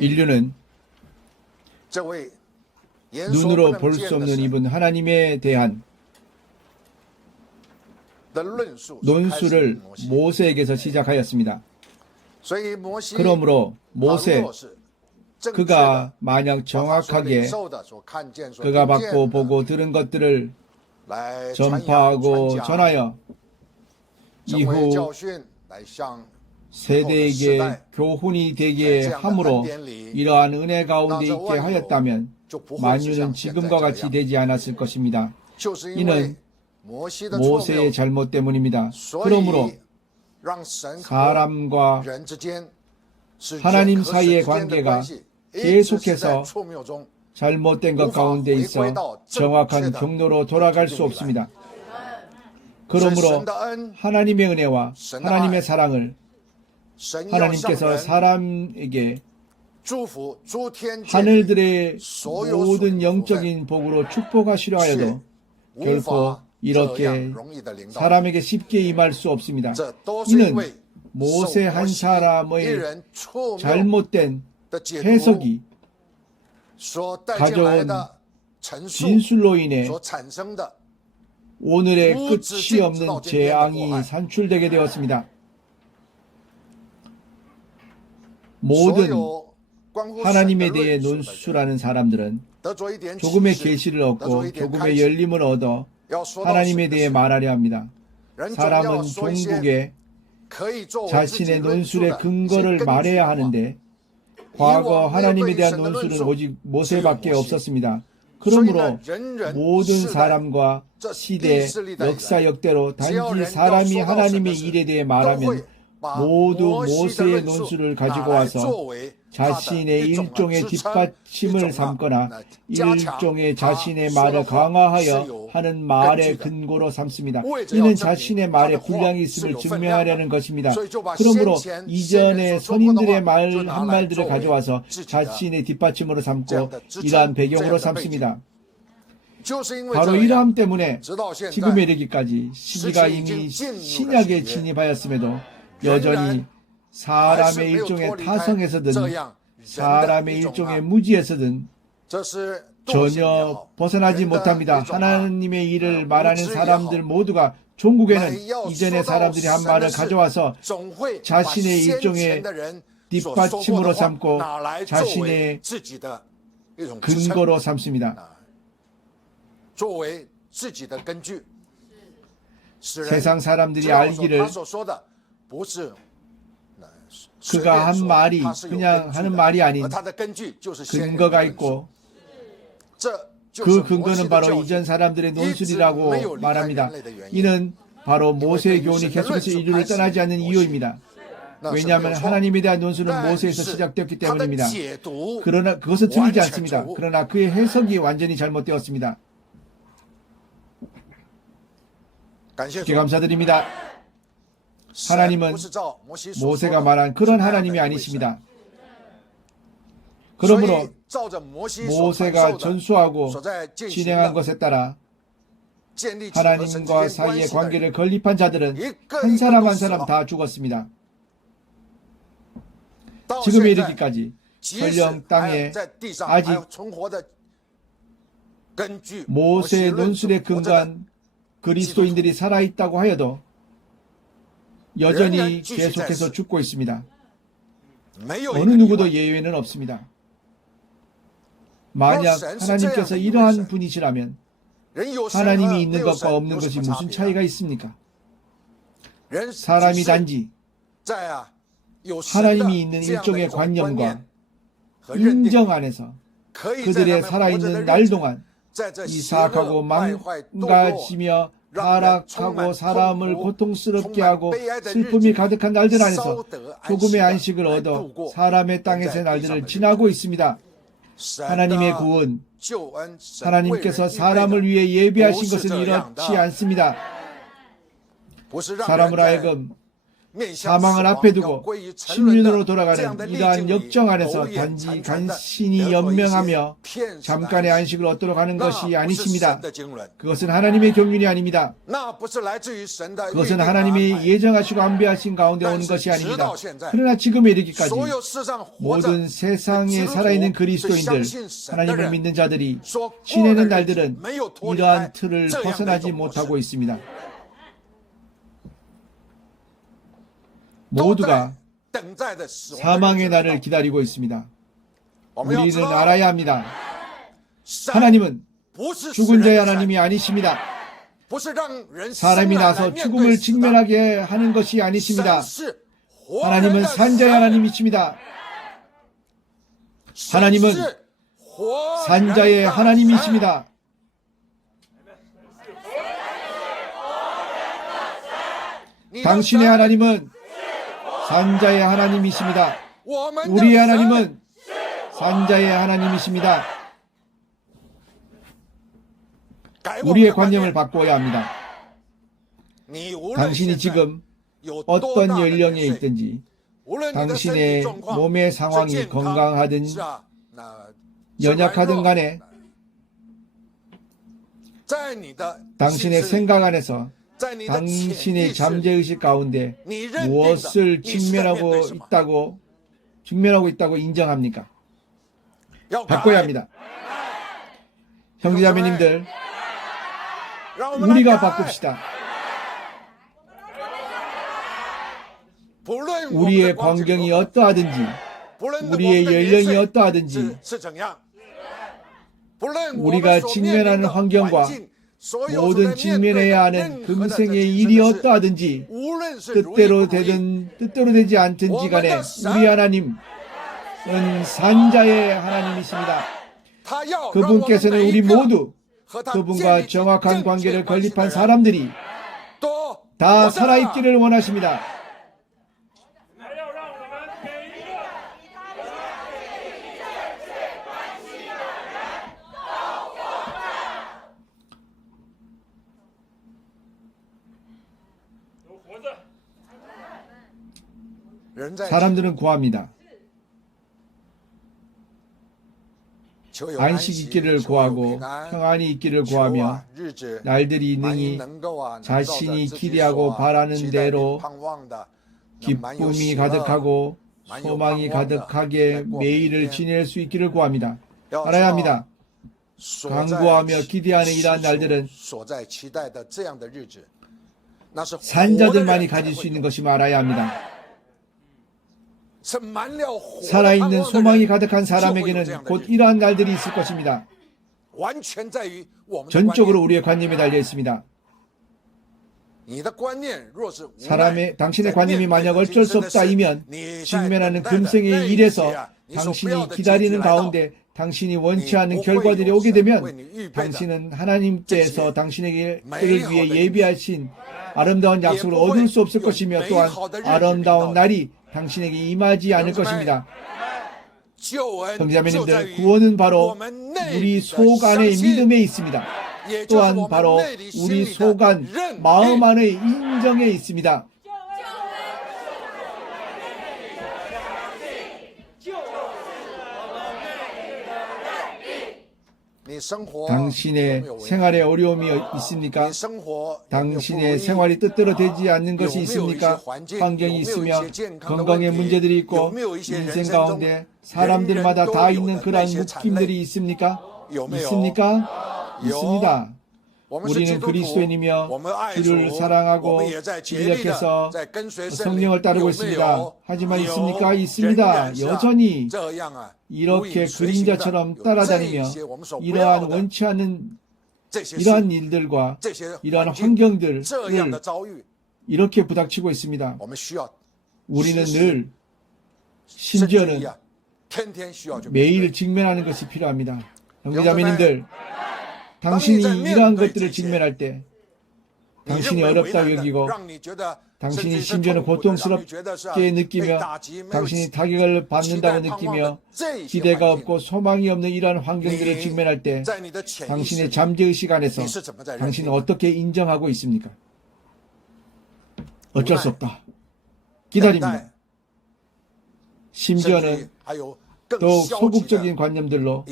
인류는 눈으로 볼 수 없는 이분 하나님에 대한 논술을 모세에게서 시작하였습니다. 그러므로 모세, 그가 만약 정확하게 그가 받고 보고 들은 것들을 전파하고 전하여 이후 세대에게 교훈이 되게 함으로 이러한 은혜 가운데 있게 하였다면 만유는 지금과 같이 되지 않았을 것입니다. 이는 모세의 잘못 때문입니다. 그러므로 사람과 하나님 사이의 관계가 계속해서 잘못된 것 가운데 있어 정확한 경로로 돌아갈 수 없습니다. 그러므로 하나님의 은혜와 하나님의 사랑을 하나님께서 사람에게 하늘들의 모든 영적인 복으로 축복하시려 하여도 결코 이렇게 사람에게 쉽게 임할 수 없습니다. 이는 모세 한 사람의 잘못된 해석이 가져온 진술로 인해 오늘의 끝이 없는 재앙이 산출되게 되었습니다. 모든 하나님에 대해 논술하는 사람들은 조금의 계시를 얻고 조금의 열림을 얻어 하나님에 대해 말하려 합니다. 사람은 종국에 자신의 논술의 근거를 말해야 하는데 과거 하나님에 대한 논술은 오직 모세밖에 없었습니다. 그러므로 모든 사람과 시대, 역사 역대로 단지 사람이 하나님의 일에 대해 말하면 모두 모세의 논술을 가지고 와서 자신의 일종의 뒷받침을 삼거나 일종의 자신의 말을 강화하여 하는 말의 근거로 삼습니다. 이는 자신의 말에 분량이 있음을 증명하려는 것입니다. 그러므로 이전의 선인들의 말 한말들을 가져와서 자신의 뒷받침으로 삼고 이러한 배경으로 삼습니다. 바로 이러함 때문에 지금에 이르기까지 시기가 이미 신약에 진입하였음에도 여전히 사람의 일종의 타성에서든 사람의 일종의 무지에서든 전혀 벗어나지 못합니다. 하나님의 일을 말하는 사람들 모두가 종국에는 이전의 사람들이 한 말을 가져와서 자신의 일종의 뒷받침으로 삼고 자신의 근거로 삼습니다. 세상 사람들이 알기를 그가 한 말이 그냥 하는 말이 아닌 근거가 있고 그 근거는 바로 이전 사람들의 논술이라고 말합니다. 이는 바로 모세의 교훈이 계속해서 인류를 떠나지 않는 이유입니다. 왜냐하면 하나님에 대한 논술은 모세에서 시작되었기 때문입니다. 그러나 그것은 틀리지 않습니다. 그러나 그의 해석이 완전히 잘못되었습니다. 주께 감사드립니다. 하나님은 모세가 말한 그런 하나님이 아니십니다. 그러므로 모세가 전수하고 진행한 것에 따라 하나님과 사이의 관계를 건립한 자들은 한 사람 한 사람 다 죽었습니다. 지금에 이르기까지 설령 땅에 아직 모세의 논술에 근거한 그리스도인들이 살아있다고 하여도 여전히 계속해서 죽고 있습니다. 어느 누구도 예외는 없습니다. 만약 하나님께서 이러한 분이시라면 하나님이 있는 것과 없는 것이 무슨 차이가 있습니까? 사람이 단지 하나님이 있는 일종의 관념과 인정 안에서 그들의 살아있는 날 동안 이 사악하고 망가지며 타락하고 사람을 고통스럽게 하고 슬픔이 가득한 날들 안에서 조금의 안식을 얻어 사람의 땅에서의 날들을 지나고 있습니다. 하나님의 구원, 하나님께서 사람을 위해 예비하신 것은 이렇지 않습니다. 사람을 하여금 사망을 앞에 두고 십륜으로 돌아가는 이러한 역정 안에서 단지 간신히 연명하며 잠깐의 안식을 얻도록 하는 것이 아니십니다. 그것은 하나님의 경륜이 아닙니다. 그것은 하나님의 예정하시고 안배하신 가운데 오는 것이 아닙니다. 그러나 지금에 이르기까지 모든 세상에 살아있는 그리스도인들, 하나님을 믿는 자들이 지내는 날들은 이러한 틀을 벗어나지 못하고 있습니다. 모두가 사망의 날을 기다리고 있습니다. 우리는 알아야 합니다. 하나님은 죽은 자의 하나님이 아니십니다. 사람이 나서 죽음을 직면하게 하는 것이 아니십니다. 하나님은 산자의 하나님이십니다. 하나님은 산자의 하나님이십니다. 당신의 하나님은 산자의 하나님이십니다. 우리의 하나님은 산자의 하나님이십니다. 우리의 관념을 바꿔야 합니다. 당신이 지금 어떤 연령에 있든지, 당신의 몸의 상황이 건강하든 연약하든 간에 당신의 생각 안에서 당신의 잠재의식 가운데 무엇을 직면하고 있다고 인정합니까? 바꿔야 합니다. 형제자매님들, 우리가 바꿉시다. 우리의 광경이 어떠하든지, 우리의 연령이 어떠하든지, 우리가 직면하는 환경과 모든 직면해야 하는 금생의 일이 어떠하든지, 뜻대로 되든 뜻대로 되지 않든지 간에 우리 하나님은 산자의 하나님이십니다. 그분께서는 우리 모두 그분과 정확한 관계를 건립한 사람들이 다 살아있기를 원하십니다. 사람들은 구합니다. 안식 있기를 구하고 평안이 있기를 구하며 날들이 능히 자신이 기대하고 바라는 대로 기쁨이 가득하고 소망이 가득하게 매일을 지낼 수 있기를 구합니다. 알아야 합니다. 간구하며 기대하는 이러한 날들은 산자들만이 가질 수 있는 것임을 알아야 합니다. 살아있는 소망이 가득한 사람에게는 곧 이러한 날들이 있을 것입니다. 전적으로 우리의 관념에 달려 있습니다. 당신의 관념이 만약 어쩔 수 없다이면 직면하는 금생의 일에서 당신이 기다리는 가운데 당신이 원치 않는 결과들이 오게 되면 당신은 하나님께서 당신에게 그를 위해 예비하신 아름다운 약속을 얻을 수 없을 것이며 또한 아름다운 날이 당신에게 임하지 않을 것입니다. 형제자매님들, 구원은 바로 우리 속 안의 믿음에 있습니다. 또한 바로 우리 속 안 마음 안의 인정에 있습니다. 당신의 생활에 어려움이 있습니까? 당신의 생활이 뜻대로 되지 않는 것이 있습니까? 환경이 있으며 건강에 문제들이 있고 인생 가운데 사람들마다 다 있는 그러한 묶임들이 있습니까? 있습니다. 우리는 그리스도인이며 주를 사랑하고 인력해서 성령을 따르고 있습니다. 하지만 있습니까? 있습니다. 여전히 이렇게 그림자처럼 따라다니며 이러한 원치 않는 이러한 일들과 이러한 환경들을 이렇게 부닥치고 있습니다. 우리는 늘 심지어는 매일 직면하는 것이 필요합니다. 형제자매님들, 당신이 이러한 것들을 직면할 때 당신이 어렵다고 여기고 당신이 심지어는 고통스럽게 느끼며 당신이 타격을 받는다고 느끼며 기대가 없고 소망이 없는 이러한 환경들을 직면할 때 당신의 잠재의식 안에서 당신은 어떻게 인정하고 있습니까? 어쩔 수 없다. 기다립니다. 심지어는 더욱 소극적인 관념들로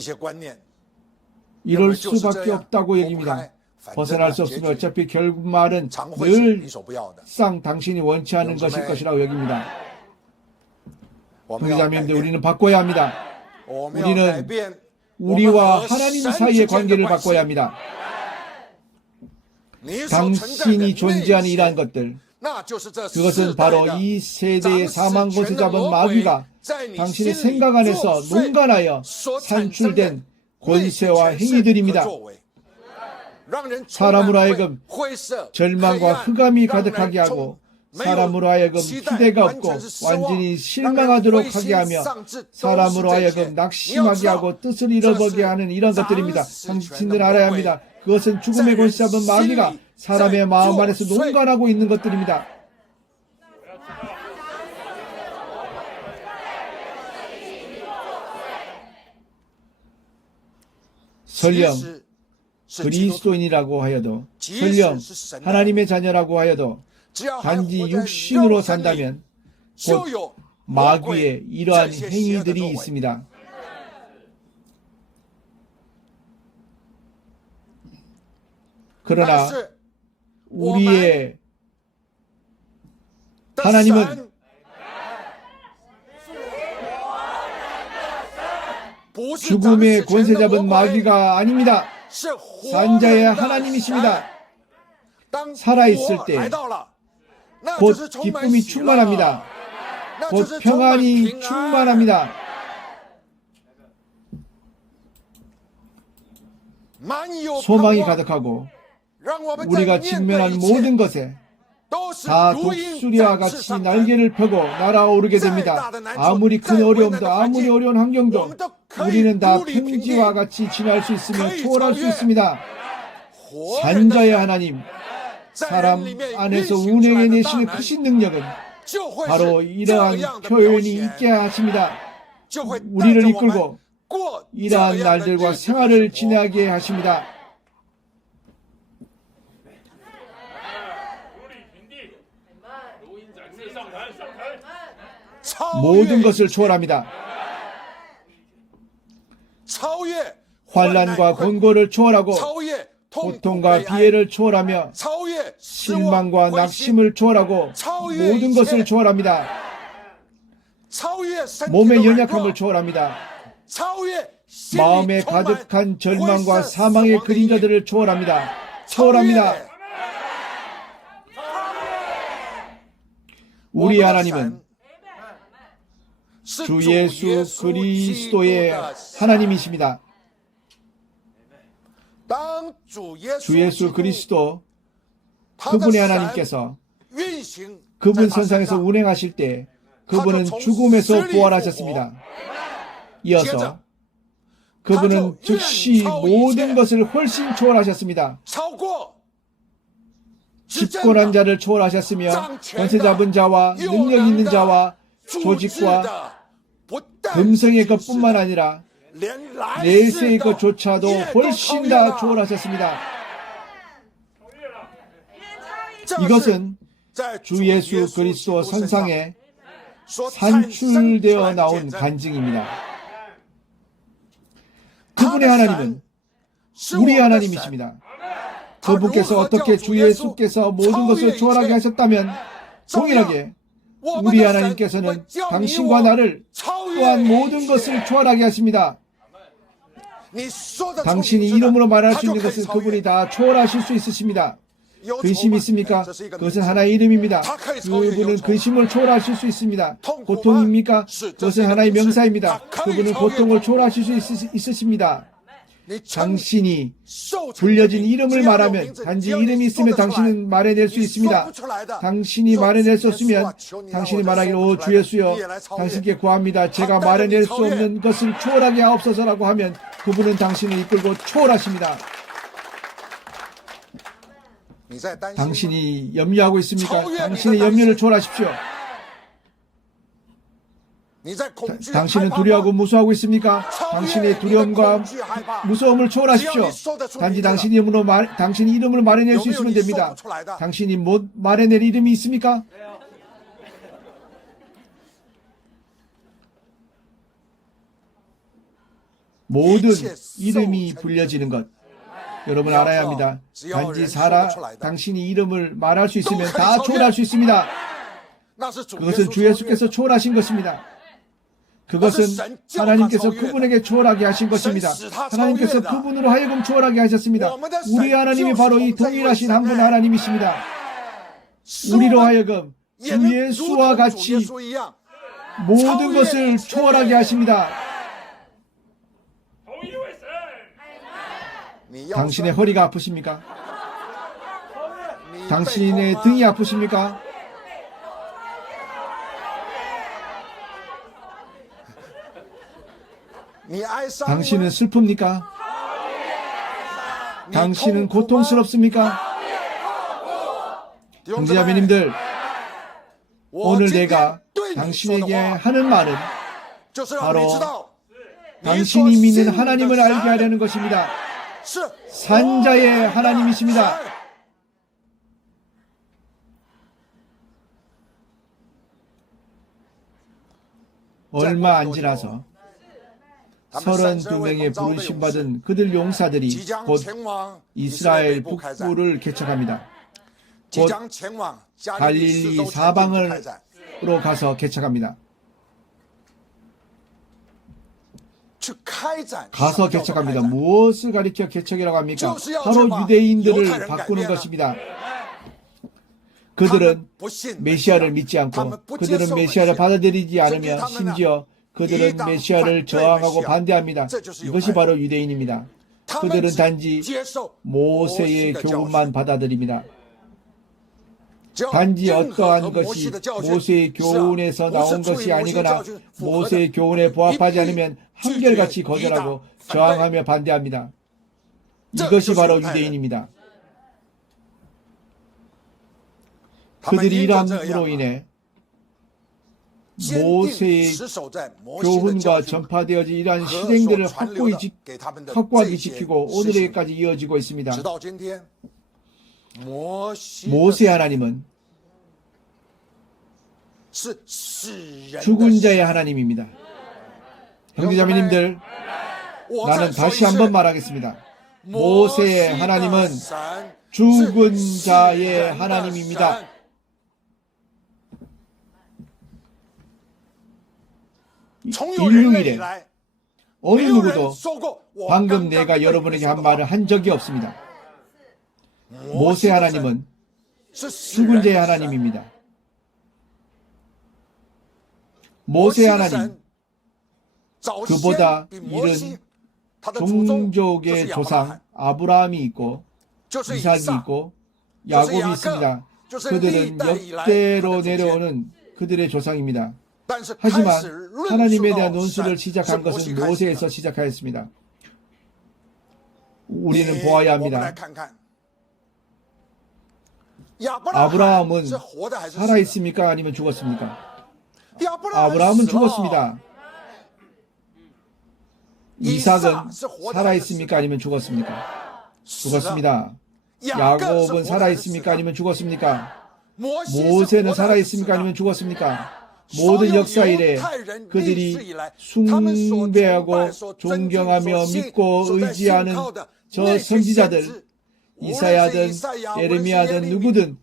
이럴 수밖에 없다고 여깁니다. 벗어날 수 없으면 어차피 결말은 늘상 당신이 원치 않은 것일 것이라고 여깁니다. 형제자매님들, 우리는 바꿔야 합니다. 우리는 우리와 하나님 사이의 관계를 바꿔야 합니다. 당신이 존재하는 이러한 것들, 그것은 바로 이 세대의 사망 권세 잡은 마귀가 당신의 생각 안에서 농간하여 산출된 권세와 행위들입니다. 사람으로 하여금 절망과 흑암이 가득하게 하고, 사람으로 하여금 기대가 없고 완전히 실망하도록 하게 하며, 사람으로 하여금 낙심하게 하고 뜻을 잃어버리게 하는 이런 것들입니다. 당신들 알아야 합니다. 그것은 죽음의 권세 잡은 마귀가 사람의 마음 안에서 농간하고 있는 것들입니다. 설령 그리스도인이라고 하여도, 설령 하나님의 자녀라고 하여도 단지 육신으로 산다면 곧 마귀의 이러한 행위들이 있습니다. 그러나 우리의 하나님은 죽음의 권세 잡은 마귀가 아닙니다. 산자의 하나님이십니다. 살아있을 때 곧 기쁨이 충만합니다. 곧 평안이 충만합니다. 소망이 가득하고 우리가 직면한 모든 것에 다 독수리와 같이 날개를 펴고 날아오르게 됩니다. 아무리 큰 어려움도, 아무리 어려운 환경도 우리는 다 평지와 같이 지날 수 있으며 초월할 수 있습니다. 산자의 하나님, 사람 안에서 운행해 내시는 크신 능력은 바로 이러한 표현이 있게 하십니다. 우리를 이끌고 이러한 날들과 생활을 지내게 하십니다. 모든 것을 초월합니다. 환난과 권고를 초월하고 고통과 비애를 초월하며 실망과 낙심을 초월하고 모든 것을 초월합니다. 몸의 연약함을 초월합니다. 마음에 가득한 절망과 사망의 그림자들을 초월합니다. 초월합니다. 우리 하나님은 주 예수 그리스도의 하나님이십니다. 주 예수 그리스도 그분의 하나님께서 그분 선상에서 운행하실 때 그분은 죽음에서 부활하셨습니다. 이어서 그분은 즉시 모든 것을 훨씬 초월하셨습니다. 집권한 자를 초월하셨으며 권세 잡은 자와 능력 있는 자와 조직과 금성의 것뿐만 아니라 내세의 것조차도 훨씬 다 초월하셨습니다. 이것은 주 예수 그리스도 선상에 산출되어 나온 간증입니다. 그분의 하나님은 우리 하나님이십니다. 그분께서 어떻게 주 예수께서 모든 것을 초월하게 하셨다면 동일하게 우리 하나님께서는 당신과 나를 또한 모든 것을 초월하게 하십니다. 당신이 이름으로 말할 수 있는 것은 그분이 다 초월하실 수 있으십니다. 근심이 있습니까? 그것은 하나의 이름입니다. 그분은 근심을 초월하실 수 있습니다. 고통입니까? 그것은 하나의 명사입니다. 그분은 고통을 초월하실 수 있으십니다. 당신이 불려진 이름을 말하면, 단지 이름이 있으면 당신은 말해낼 수 있습니다. 당신이 말해낼 수 없으면 당신이 말하기를 오 주 예수여 당신께 구합니다. 제가 말해낼 수 없는 것을 초월하게 하옵소서라고 하면 그분은 당신을 이끌고 초월하십니다. 당신이 염려하고 있습니까? 당신의 염려를 초월하십시오. 당신은 두려워하고 무서워하고 있습니까? 당신의 두려움과 무서움을 초월하십시오. 단지 당신 이름으로 말해낼 수 있으면 됩니다. 당신이 못 말해낼 이름이 있습니까? 모든 이름이 불려지는 것 여러분 알아야 합니다. 단지 당신이 이름을 말할 수 있으면 다 초월할 수 있습니다. 그것은 주 예수께서 초월하신 것입니다. 그것은 하나님께서 그분에게 초월하게 하신 것입니다. 하나님께서 그분으로 하여금 초월하게 하셨습니다. 우리 하나님이 바로 이 동일하신 한 분 하나님이십니다. 우리로 하여금 주 예수와 같이 모든 것을 초월하게 하십니다. 당신의 허리가 아프십니까? 당신의 등이 아프십니까? 당신은 슬픕니까? 당신은 고통스럽습니까? 형제자매님들, 오늘 내가 당신에게 하는 말은 바로 당신이 믿는 하나님을 알게 하려는 것입니다. 산자의 하나님이십니다. 얼마 안 지나서 32명의 부르심받은 그들 용사들이 곧 이스라엘 북부를 개척합니다. 곧 갈릴리 사방으로 가서 개척합니다. 가서 개척합니다. 무엇을 가리켜 개척이라고 합니까? 바로 유대인들을 바꾸는 것입니다. 그들은 메시아를 믿지 않고 그들은 메시아를 받아들이지 않으며 심지어 그들은 메시아를 저항하고 반대합니다. 이것이 바로 유대인입니다. 그들은 단지 모세의 교훈만 받아들입니다. 단지 어떠한 것이 모세의 교훈에서 나온 것이 아니거나 모세의 교훈에 부합하지 않으면 한결같이 거절하고 저항하며 반대합니다. 이것이 바로 유대인입니다. 그들이 이러함으로 인해 모세의 교훈과 전파되어진 이러한 실행들을 확고하게 지키고 오늘에까지 이어지고 있습니다. 모세 하나님은 죽은 자의 하나님입니다. 형제자매님들, 나는 다시 한번 말하겠습니다. 모세의 하나님은 죽은 자의 하나님입니다. 인류일에 어느 누구도 방금 내가 여러분에게 한 말을 한 적이 없습니다. 모세 하나님은 죽은 자의 하나님입니다. 모세 하나님, 그보다 이른 종족의 조상 아브라함이 있고 이삭이 있고 야곱이 있습니다. 그들은 역대로 내려오는 그들의 조상입니다. 하지만 하나님에 대한 논술을 시작한 것은 모세에서 시작하였습니다. 우리는 보아야 합니다. 아브라함은 살아있습니까? 아니면 죽었습니까? 아브라함은 죽었습니다. 이삭은 살아있습니까? 아니면 죽었습니까? 죽었습니다. 야곱은 살아있습니까? 아니면 죽었습니까? 모세는 살아있습니까? 아니면 죽었습니까? 모든 역사 이래 그들이 숭배하고 존경하며 믿고 의지하는 저 선지자들, 이사야든 예레미야든 누구든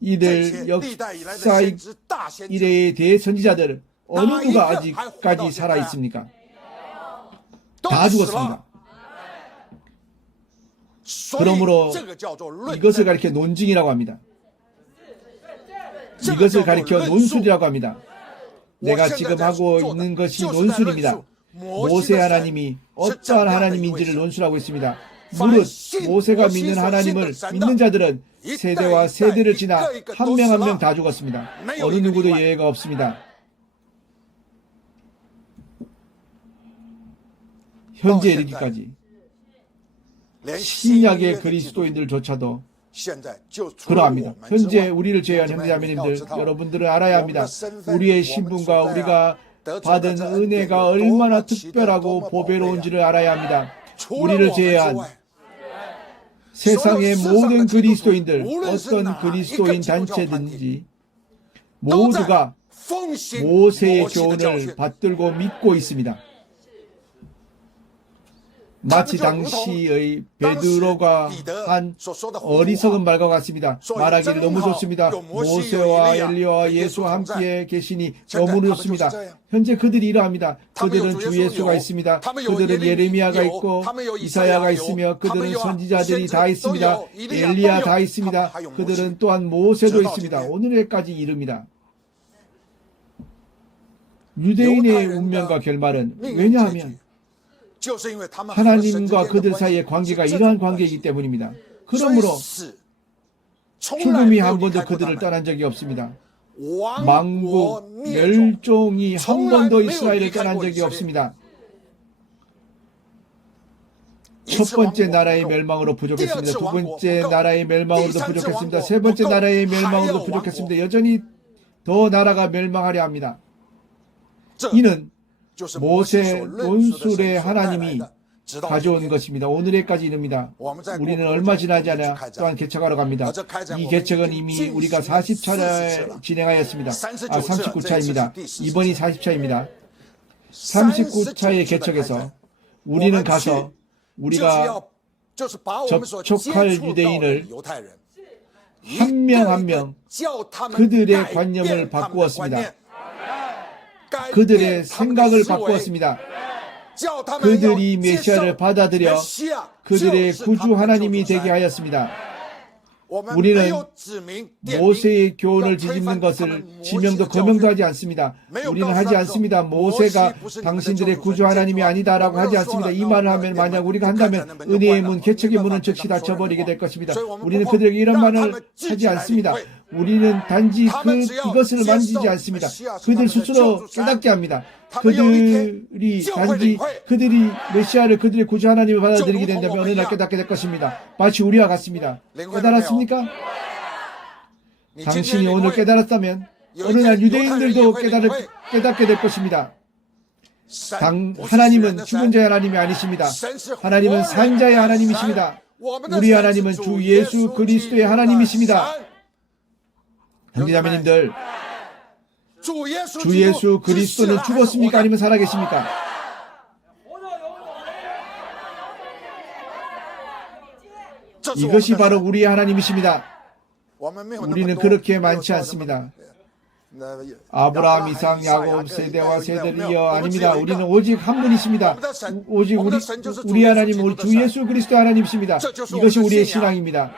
이들 역사 이래의 대선지자들 어느 누가 아직까지 살아있습니까? 다 죽었습니다. 그러므로 이것을 가리켜 논증이라고 합니다. 이것을 가리켜 논술이라고 합니다. 내가 지금 하고 있는 것이 논술입니다. 모세 하나님이 어떠한 하나님인지를 논술하고 있습니다. 무릇 모세가 믿는 하나님을 믿는 자들은 세대와 세대를 지나 한 명 한 명 다 죽었습니다. 어느 누구도 예외가 없습니다. 현재 이르기까지 신약의 그리스도인들조차도 그러합니다. 현재 우리를 제외한 형제자매님들, 여러분들은 알아야 합니다. 우리의 신분과 우리가 받은 은혜가 얼마나 특별하고 보배로운지를 알아야 합니다. 우리를 제외한 세상의 모든 그리스도인들, 어떤 그리스도인 단체든지 모두가 모세의 교훈을 받들고 믿고 있습니다. 마치 당시의 베드로가 한 어리석은 말과 같습니다. 말하기를 너무 좋습니다. 모세와 엘리야와 예수와 함께 계시니 너무 좋습니다. 현재 그들이 이러합니다. 그들은 주 예수가 있습니다. 그들은 예레미야가 있고 이사야가 있으며 그들은 선지자들이 다 있습니다. 엘리야 다 있습니다. 그들은 또한 모세도 있습니다. 오늘까지 이릅니다. 유대인의 운명과 결말은 왜냐하면 하나님과 그들 사이의 관계가 이러한 관계이기 때문입니다. 그러므로 죽음이 한 번도 그들을 떠난 적이 없습니다. 망국, 멸종이 한 번도 이스라엘을 떠난 적이 없습니다. 첫 번째 나라의 멸망으로 부족했습니다. 두 번째 나라의 멸망으로도 부족했습니다. 세 번째 나라의 멸망으로도 부족했습니다. 여전히 더 나라가 멸망하려 합니다. 이는 모세 논술의 하나님이 가져온 것입니다. 오늘에까지 이릅니다. 우리는 얼마 지나지 않아 또한 개척하러 갑니다. 이 개척은 이미 우리가 40차례 진행하였습니다. 39차입니다. 이번이 40차입니다. 39차의 개척에서 우리는 가서 우리가 접촉할 유대인을 한 명 한 명 그들의 관념을 바꾸었습니다. 그들의 생각을 바꾸었습니다. 그들이 메시아를 받아들여 그들의 구주 하나님이 되게 하였습니다. 우리는 모세의 교훈을 뒤집는 것을 지명도 거명도 하지 않습니다. 우리는 하지 않습니다. 모세가 당신들의 구주 하나님이 아니다라고 하지 않습니다. 이 말을 하면 만약 우리가 한다면 은혜의 문, 개척의 문은 즉시 닫혀버리게 될 것입니다. 우리는 그들에게 이런 말을 하지 않습니다. 우리는 단지 이것을 만지지 않습니다. 그들 스스로 깨닫게 합니다. 그들이 메시아를 그들의 구주 하나님을 받아들이게 된다면 어느 날 깨닫게 될 것입니다. 마치 우리와 같습니다. 깨달았습니까? 당신이 오늘 깨달았다면 어느 날 유대인들도 깨닫게 될 것입니다. 하나님은 죽은 자의 하나님이 아니십니다. 하나님은 산 자의 하나님이십니다. 우리 하나님은 주 예수 그리스도의 하나님이십니다. 형제자매님들, 주 예수 그리스도는 죽었습니까? 아니면 살아계십니까? 이것이 바로 우리의 하나님이십니다. 우리는 그렇게 많지 않습니다. 아브라함, 이삭, 야곱 세대와 세대를 이어 아닙니다. 우리는 오직 한 분이십니다. 오직 우리 하나님은 우리 주 예수 그리스도 하나님이십니다. 이것이 우리의 신앙입니다.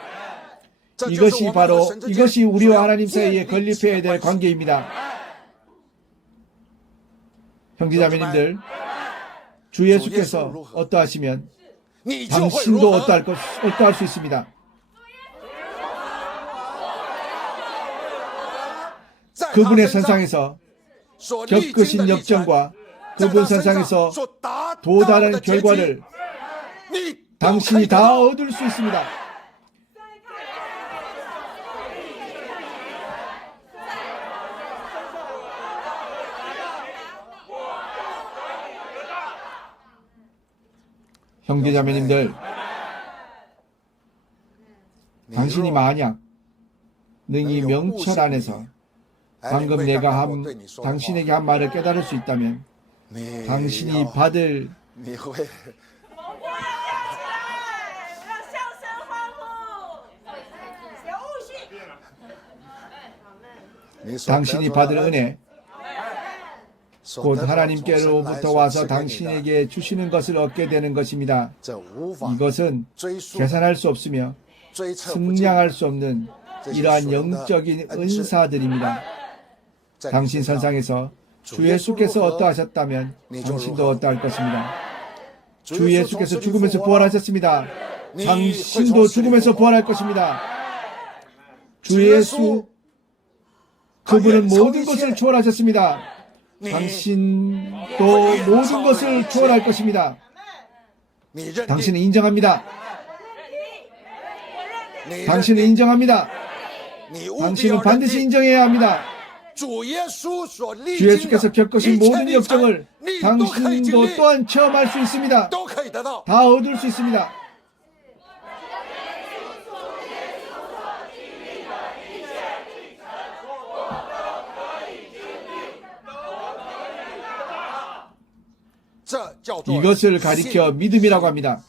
이것이 우리와 하나님 사이에 건립해야 될 관계입니다. 형제자매님들, 주 예수께서 어떠하시면 당신도 어떠할 수 있습니다. 그분의 선상에서 겪으신 역정과 그분 선상에서 도달한 결과를 당신이 다 얻을 수 있습니다. 형제자매님들, 당신이 만약 능히 명철 안에서 방금 내가 당신에게 한 말을 깨달을 수 있다면 당신이 받을 은혜, 곧 하나님께로부터 와서 당신에게 주시는 것을 얻게 되는 것입니다. 이것은 계산할 수 없으며 측량할 수 없는 이러한 영적인 은사들입니다. 당신 선상에서 주 예수께서 어떠하셨다면 당신도 어떠할 것입니다. 주 예수께서 죽음에서 부활하셨습니다. 당신도 죽음에서 부활할 것입니다. 주 예수, 그분은 모든 것을 초월하셨습니다. 당신도 모든 것을 초월할 것입니다. 당신은 인정합니다. 당신은 인정합니다. 당신은 반드시 인정해야 합니다. 주 예수께서 겪으신 모든 역정을 당신도 또한 체험할 수 있습니다. 다 얻을 수 있습니다. 이것을 가리켜 믿음이라고 합니다.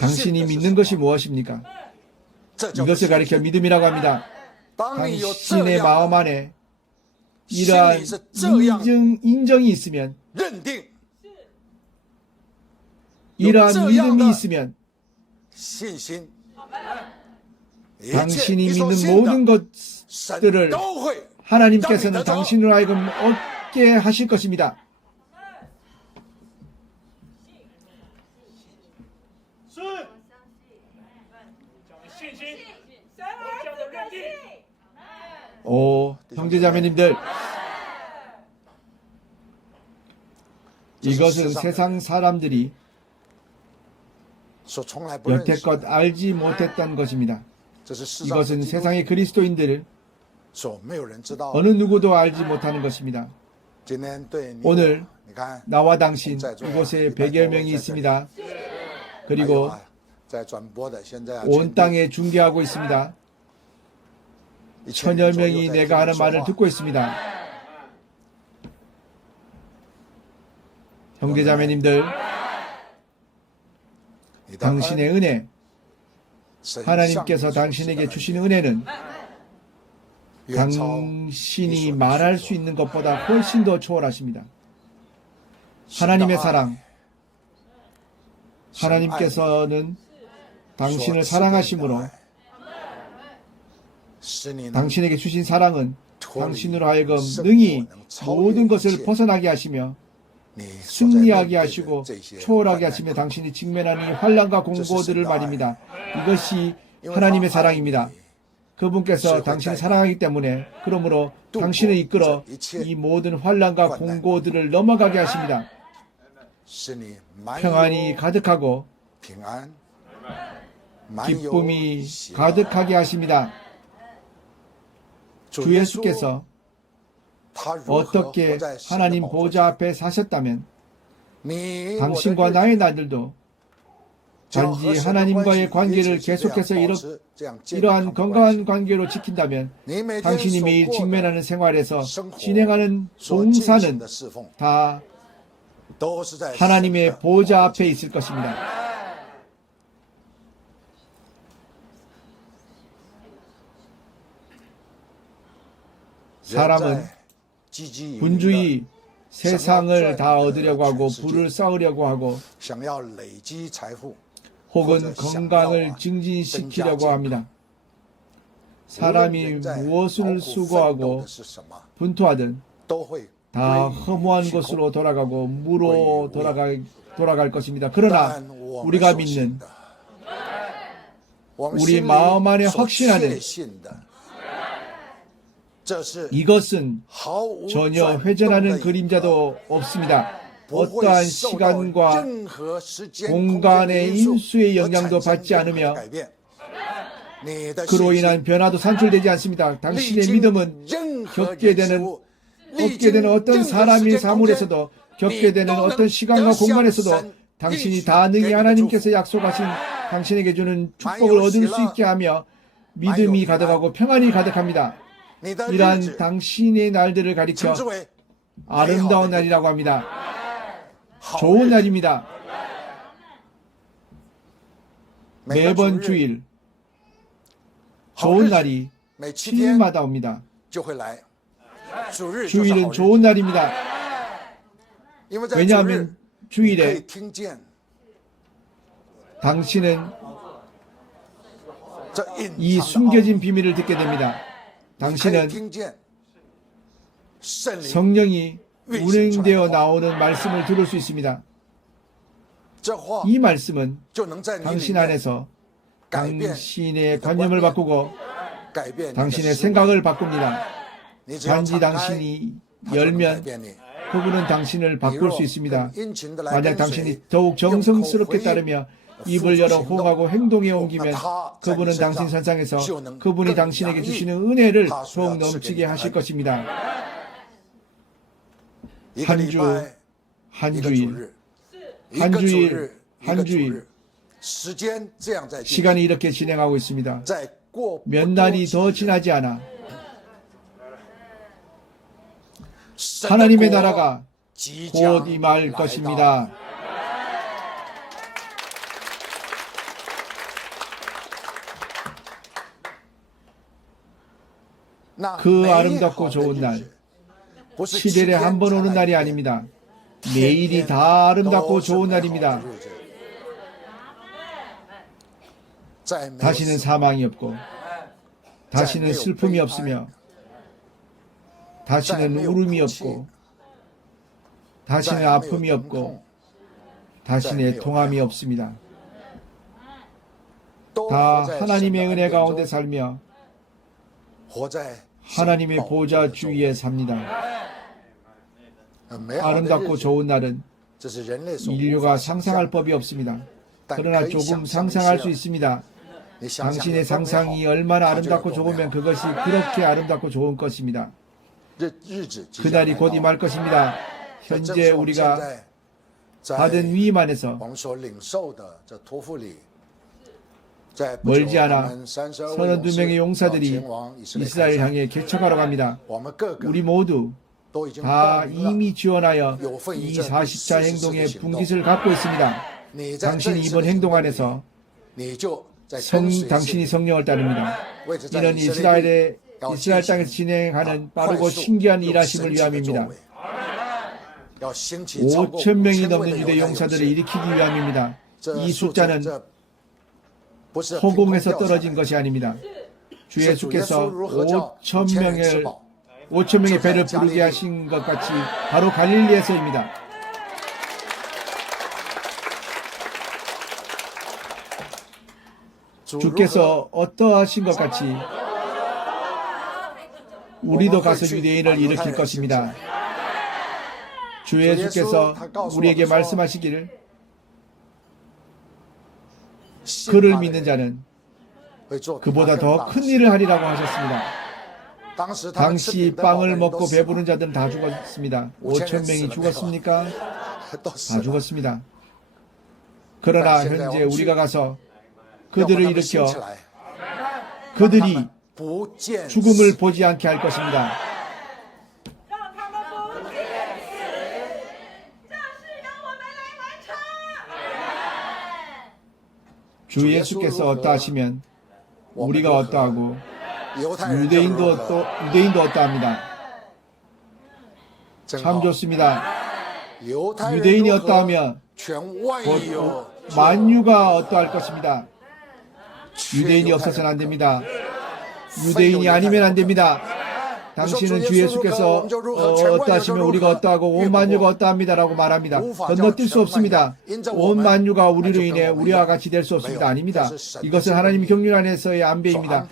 당신이 믿는 것이 무엇입니까? 이것을 가리켜 믿음이라고 합니다. 당신의 마음 안에 이러한 인정이 있으면, 이러한 믿음이 있으면 당신이 믿는 모든 것들을 하나님께서는 당신으로 하여금 얻게 하실 것입니다. 오, 형제자매님들, 이것은 세상 사람들이 여태껏 알지 못했던 것입니다. 이것은 세상의 그리스도인들을 어느 누구도 알지 못하는 것입니다. 오늘 나와 당신 이곳에 100여 명이 있습니다. 그리고 온 땅에 중계하고 있습니다. 1000여 명이 내가 하는 말을 듣고 있습니다. 형제자매님들, 당신의 은혜, 하나님께서 당신에게 주시는 은혜는 당신이 말할 수 있는 것보다 훨씬 더 초월하십니다. 하나님의 사랑, 하나님께서는 당신을 사랑하심으로 당신에게 주신 사랑은 당신으로 하여금 능히 모든 것을 벗어나게 하시며 승리하게 하시고 초월하게 하시며 당신이 직면하는 이 환난과 공고들을 말입니다. 이것이 하나님의 사랑입니다. 그분께서 당신을 사랑하기 때문에 그러므로 당신을 이끌어 이 모든 환난과 공고들을 넘어가게 하십니다. 평안이 가득하고 기쁨이 가득하게 하십니다. 주 예수께서 어떻게 하나님 보좌 앞에 사셨다면 당신과 나의 날들도 단지 하나님과의 관계를 계속해서 이러한 건강한 관계로 지킨다면 당신이 매일 직면하는 생활에서 진행하는 봉사는 다 하나님의 보좌 앞에 있을 것입니다. 사람은 분주히 세상을 다 얻으려고 하고 부를 쌓으려고 하고 혹은 건강을 증진시키려고 합니다. 사람이 무엇을 수고하고 분투하든 다 허무한 것으로 돌아가고 무로 돌아갈 것입니다. 그러나 우리가 믿는, 우리 마음 안에 확신하는 이것은 전혀 회전하는 그림자도 없습니다. 어떠한 시간과 공간의 인수의 영향도 받지 않으며 그로 인한 변화도 산출되지 않습니다. 당신의 믿음은 겪게 되는 어떤 사람의 사물에서도 겪게 되는 어떤 시간과 공간에서도 당신이 다 능히 하나님께서 약속하신 당신에게 주는 축복을 얻을 수 있게 하며 믿음이 가득하고 평안이 가득합니다. 이러한 당신의 날들을 가리켜 아름다운 날이라고 합니다. 좋은 날입니다. 매번 주일 좋은 날이 주일마다 옵니다. 주일은 좋은 날입니다. 왜냐하면 주일에 당신은 이 숨겨진 비밀을 듣게 됩니다. 당신은 성령이 운행되어 나오는 말씀을 들을 수 있습니다. 이 말씀은 당신 안에서 당신의 관념을 바꾸고 당신의 생각을 바꿉니다. 단지 당신이 열면 그분은 당신을 바꿀 수 있습니다. 만약 당신이 더욱 정성스럽게 따르며 입을 열어 호응하고 행동에 옮기면 그분은 당신 선상에서 그분이 당신에게 주시는 은혜를 더욱 넘치게 하실 것입니다. 한 주, 한 주일, 한 주일, 한 주일 시간이 이렇게 진행하고 있습니다. 몇 날이 더 지나지 않아 하나님의 나라가 곧 임할 것입니다. 그 아름답고 좋은 날, 7일에 한 번 오는 날이 아닙니다. 매일이 다 아름답고 좋은 날입니다. 다시는 사망이 없고, 다시는 슬픔이 없으며, 다시는 울음이 없고, 다시는 아픔이 없고, 다시는 통함이 없습니다. 다 하나님의 은혜 가운데 살며 하나님의 보좌 주위에 삽니다. 아름답고 좋은 날은 인류가 상상할 법이 없습니다. 그러나 조금 상상할 수 있습니다. 당신의 상상이 얼마나 아름답고 좋으면 그것이 그렇게 아름답고 좋은 것입니다. 그날이 곧 임할 것입니다. 현재 우리가 받은 위임 안에서 멀지 않아 32명의 용사들이 이스라엘 향해 개척하러 갑니다. 우리 모두 다 이미 지원하여 이 40자 행동의 분깃을 갖고 있습니다. 당신이 이번 행동 안에서 당신이 성령을 따릅니다. 이는 이스라엘 땅에서 진행하는 빠르고 신기한 일하심을 위함입니다. 5,000명이 넘는 유대 용사들을 일으키기 위함입니다. 이 숫자는 허공에서 떨어진 것이 아닙니다. 주 예수께서 5,000명의 배를 부르게 하신 것 같이 바로 갈릴리에서입니다. 주께서 어떠하신 것 같이 우리도 가서 유대인을 일으킬 것입니다. 주 예수께서 우리에게 말씀하시기를 그를 믿는 자는 그보다 더 큰 일을 하리라고 하셨습니다. 당시 빵을 먹고 배부른 자들은 다 죽었습니다. 5,000명이 죽었습니까? 다 죽었습니다. 그러나 현재 우리가 가서 그들을 일으켜 그들이 죽음을 보지 않게 할 것입니다. 주 예수께서 어떠하시면 우리가 어떠하고 유대인도 어떠합니다. 참 좋습니다. 유대인이 어떠하면 곧 만유가 어떠할 것입니다. 유대인이 없어서는 안 됩니다. 유대인이 아니면 안 됩니다. 당신은 주 예수께서 어떠하시면 우리가 어떠하고 온 만유가 어떠합니다라고 말합니다. 건너뛸 수 없습니다. 온 만유가 우리로 인해 우리와 같이 될 수 없습니다. 아닙니다. 이것은 하나님 경륜 안에서의 안배입니다.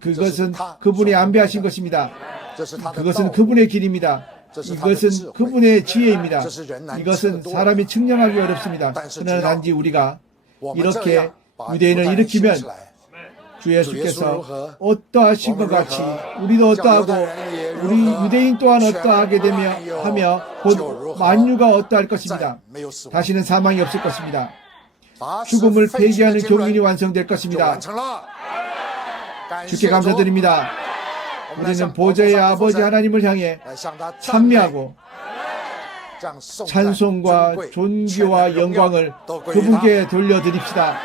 그것은 그분이 안배하신 것입니다. 그것은 그분의 길입니다. 이것은 그분의 지혜입니다. 이것은 사람이 측량하기 어렵습니다. 그러나 단지 우리가 이렇게 유대인을 일으키면 주 예수께서 어떠하신 것 같이 우리도 어떠하고 우리 유대인 또한 어떠하게 하며 곧 만유가 어떠할 것입니다. 다시는 사망이 없을 것입니다. 죽음을 폐기하는 경륜이 완성될 것입니다. 주께 감사드립니다. 우리는 보좌의 아버지 하나님을 향해 찬미하고 찬송과 존귀와 영광을 그분께 돌려드립시다.